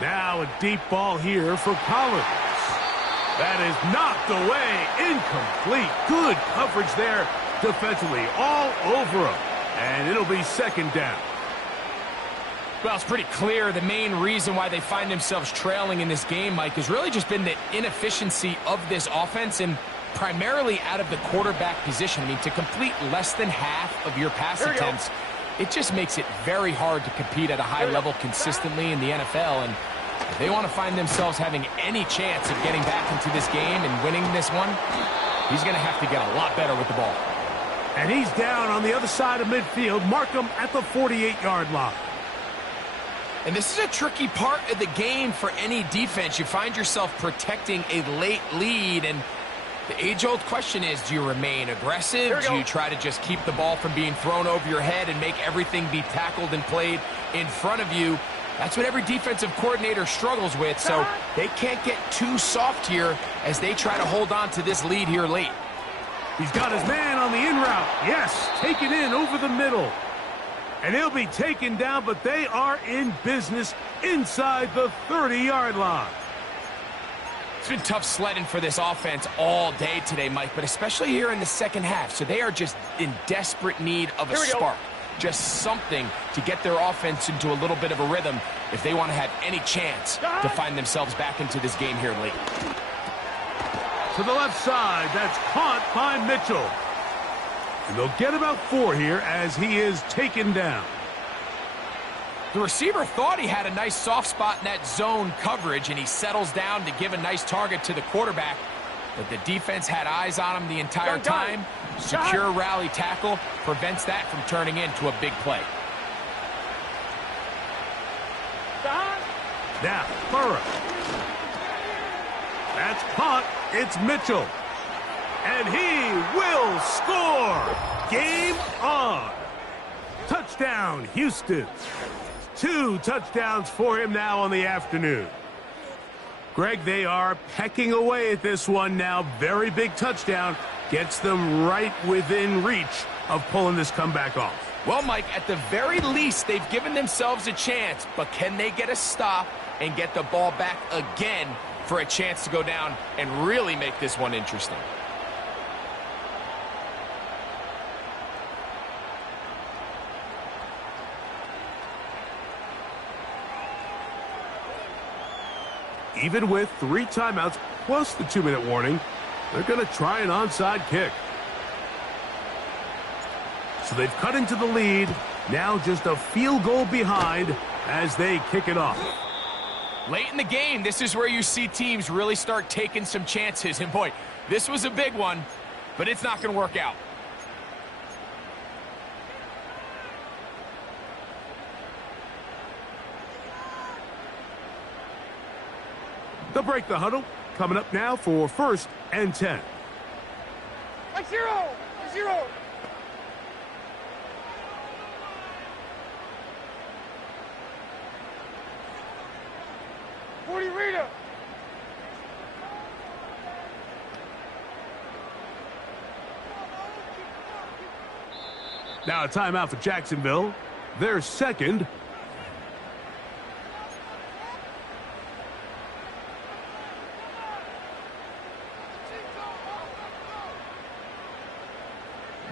Now a deep ball here for Collins. That is knocked away, incomplete. Good coverage there defensively, all over him. And it'll be 2nd down. Well, it's pretty clear the main reason why they find themselves trailing in this game, Mike, has really just been the inefficiency of this offense. And primarily out of the quarterback position. I mean, to complete less than half of your pass attempts, it just makes it very hard to compete at a high level consistently in the NFL. And if they want to find themselves having any chance of getting back into this game and winning this one, he's going to have to get a lot better with the ball. And he's down on the other side of midfield. Mark him at the 48-yard line. And this is a tricky part of the game for any defense. You find yourself protecting a late lead, and the age-old question is, do you remain aggressive? Do you try to just keep the ball from being thrown over your head and make everything be tackled and played in front of you? That's what every defensive coordinator struggles with, so they can't get too soft here as they try to hold on to this lead here late. He's got his man on the in route. Yes, taken in over the middle. And he'll be taken down, but they are in business inside the 30-yard line. It's been tough sledding for this offense all day today, Mike, but especially here in the second half. So they are just in desperate need of a spark. Just something to get their offense into a little bit of a rhythm if they want to have any chance to find themselves back into this game here late. To the left side, that's caught by Mitchell. And they'll get about 4 here as he is taken down. The receiver thought he had a nice soft spot in that zone coverage, and he settles down to give a nice target to the quarterback. But the defense had eyes on him the entire time. Secure rally tackle prevents that from turning into a big play. Now, Burrow. That's caught. It's Mitchell. And he will score. Game on. Touchdown, Houston. 2 touchdowns for him now on the afternoon. Greg, they are pecking away at this one now. Very big touchdown. Gets them right within reach of pulling this comeback off. Well, Mike, at the very least, they've given themselves a chance. But can they get a stop and get the ball back again for a chance to go down and really make this one interesting? Even with 3 timeouts plus the 2-minute warning, they're going to try an onside kick. So they've cut into the lead. Now just a field goal behind as they kick it off. Late in the game, this is where you see teams really start taking some chances. And boy, this was a big one, but it's not going to work out. They'll break the huddle. Coming up now for 1st and 10. Like 0. 0. Rita. Now a timeout for Jacksonville. Their second.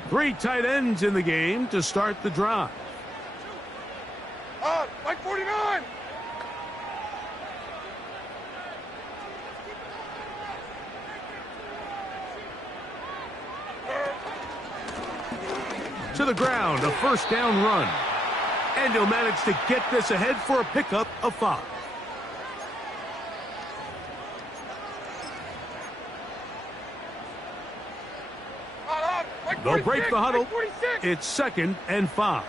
Three tight ends in the game to start the drive. Like 49. To the ground, a 1st down run. And he'll manage to get this ahead for a pickup of 5. They'll break the huddle. It's 2nd and 5.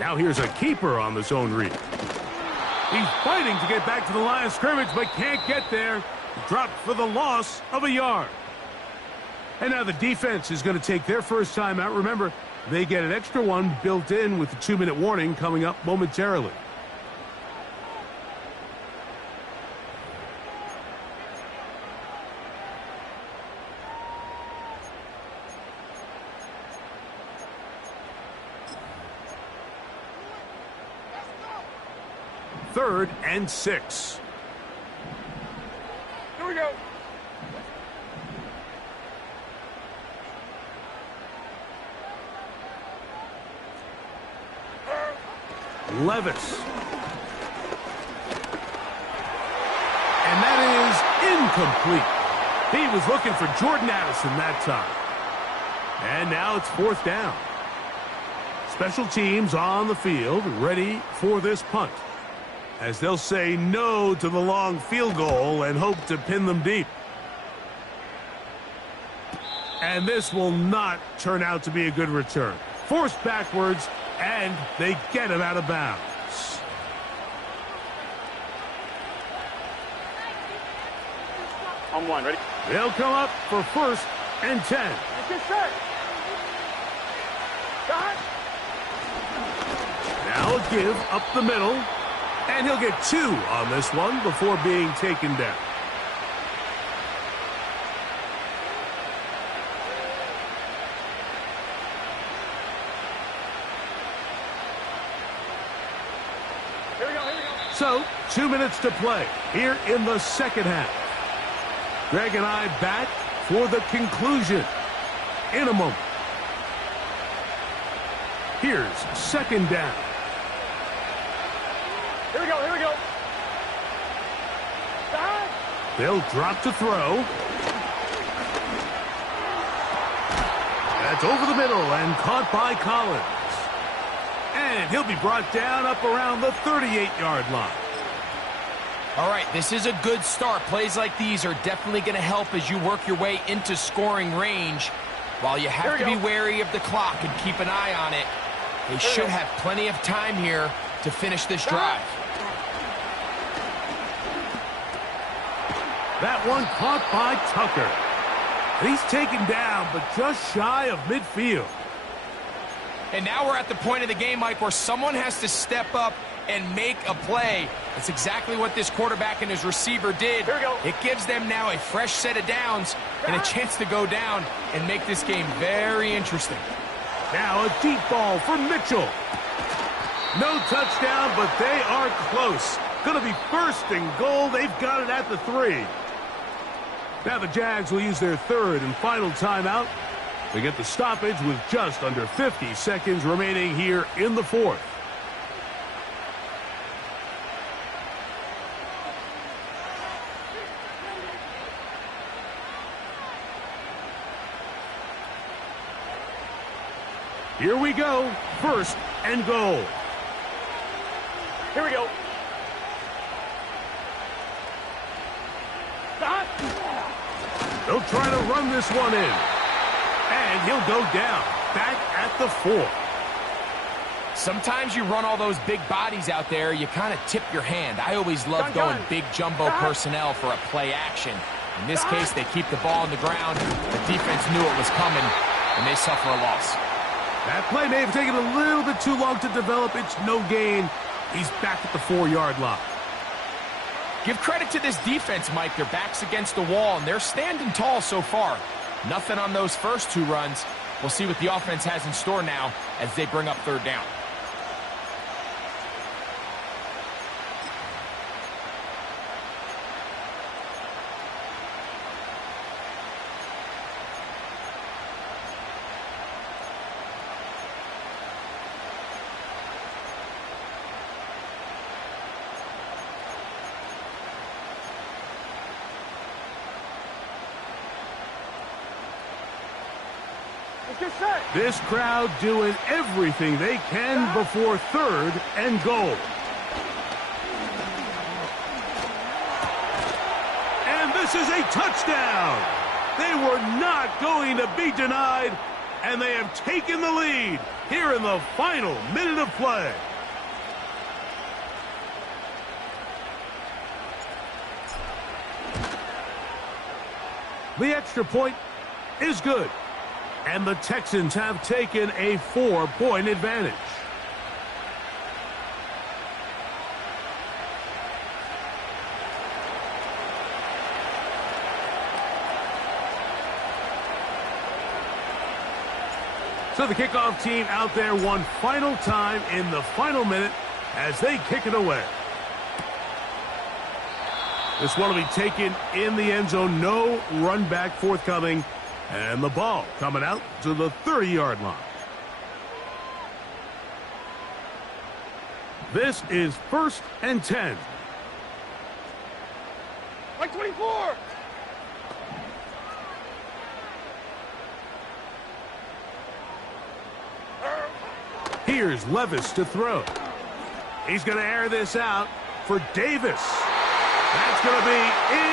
Now here's a keeper on the zone read. He's fighting to get back to the line of scrimmage, but can't get there. Dropped for the loss of a yard. And now the defense is going to take their first time out. Remember, they get an extra one built in with the 2-minute warning coming up momentarily. Third and 6. Here we go. Levis incomplete. He was looking for Jordan Addison that time. And now it's fourth down. Special teams on the field, ready for this punt, as they'll say no to the long field goal and hope to pin them deep. And this will not turn out to be a good return. Forced backwards, and they get him out of bounds. On one, ready? They'll come up for first and 10. Get set. Got. Now a give up the middle, and he'll get 2 on this one before being taken down. Here we go, here we go. So, 2 minutes to play here in the second half. Greg and I back for the conclusion in a moment. Here's second down. Here we go, here we go. Got. They'll drop to throw. That's over the middle and caught by Collins. And he'll be brought down up around the 38-yard line. All right, this is a good start. Plays like these are definitely going to help as you work your way into scoring range. While you have to be wary of the clock and keep an eye on it, they should have plenty of time here to finish this drive. That one caught by Tucker. He's taken down, but just shy of midfield. And now we're at the point of the game, Mike, where someone has to step up and make a play. That's exactly what this quarterback and his receiver did. Here we go. It gives them now a fresh set of downs and a chance to go down and make this game very interesting. Now a deep ball for Mitchell. No touchdown, but they are close. Going to be first and goal. They've got it at the 3. Now the Jags will use their third and final timeout. They get the stoppage with just under 50 seconds remaining here in the fourth. Here we go. First and goal. Here we go. Got. They'll try to run this one in. And he'll go down, back at the 4. Sometimes you run all those big bodies out there, you kind of tip your hand. I always love going big jumbo personnel for a play action. In this case, they keep the ball on the ground. The defense knew it was coming, and they suffer a loss. That play may have taken a little bit too long to develop. It's no gain. He's back at the 4-yard line. Give credit to this defense, Mike. Their back's against the wall, and they're standing tall so far. Nothing on those first 2 runs. We'll see what the offense has in store now as they bring up third down. Get set. This crowd doing everything they can before third and goal. And this is a touchdown. They were not going to be denied, and they have taken the lead here in the final minute of play. The extra point is good. And the Texans have taken a 4-point advantage. So the kickoff team out there one final time in the final minute as they kick it away. This one will be taken in the end zone. No run back forthcoming. And the ball coming out to the 30-yard line. This is first and 10. Like 24! Here's Levis to throw. He's going to air this out for Davis. That's going to be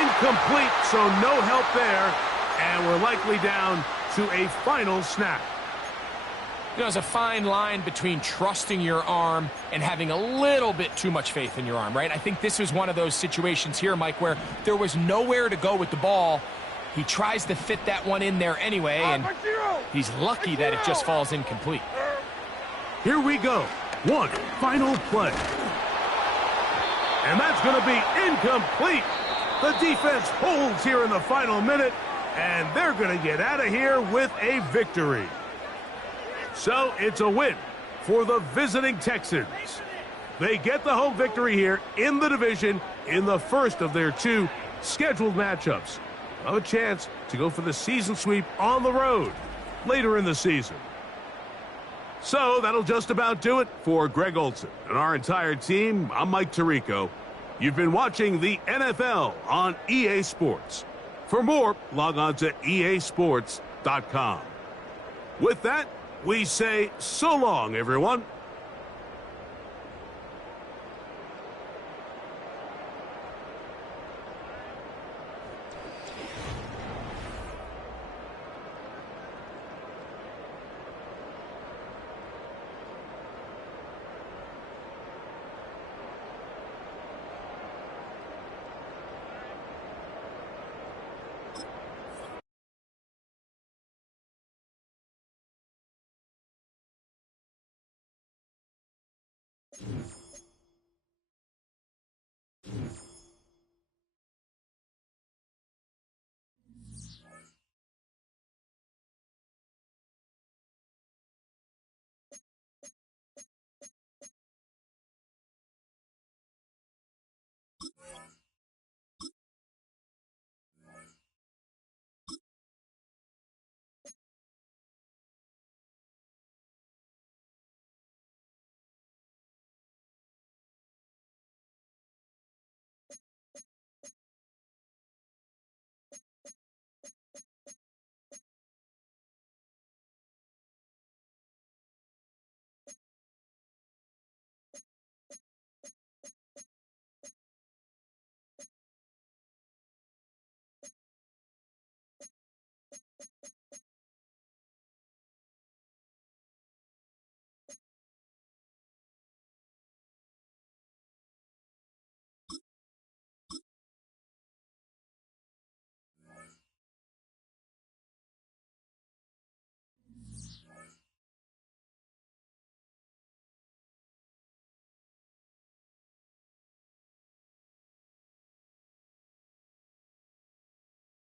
incomplete, so no help there. And we're likely down to a final snap. You know, there's a fine line between trusting your arm and having a little bit too much faith in your arm, right? I think this was one of those situations here, Mike, where there was nowhere to go with the ball. He tries to fit that one in there anyway, and he's lucky that it just falls incomplete. Here we go. One final play. And that's going to be incomplete. The defense holds here in the final minute, and they're going to get out of here with a victory. So it's a win for the visiting Texans. They get the home victory here in the division in the first of their two scheduled matchups. A chance to go for the season sweep on the road later in the season. So that'll just about do it for Greg Olson and our entire team. I'm Mike Tirico. You've been watching the NFL on EA Sports. For more, log on to easports.com. With that, we say so long, everyone.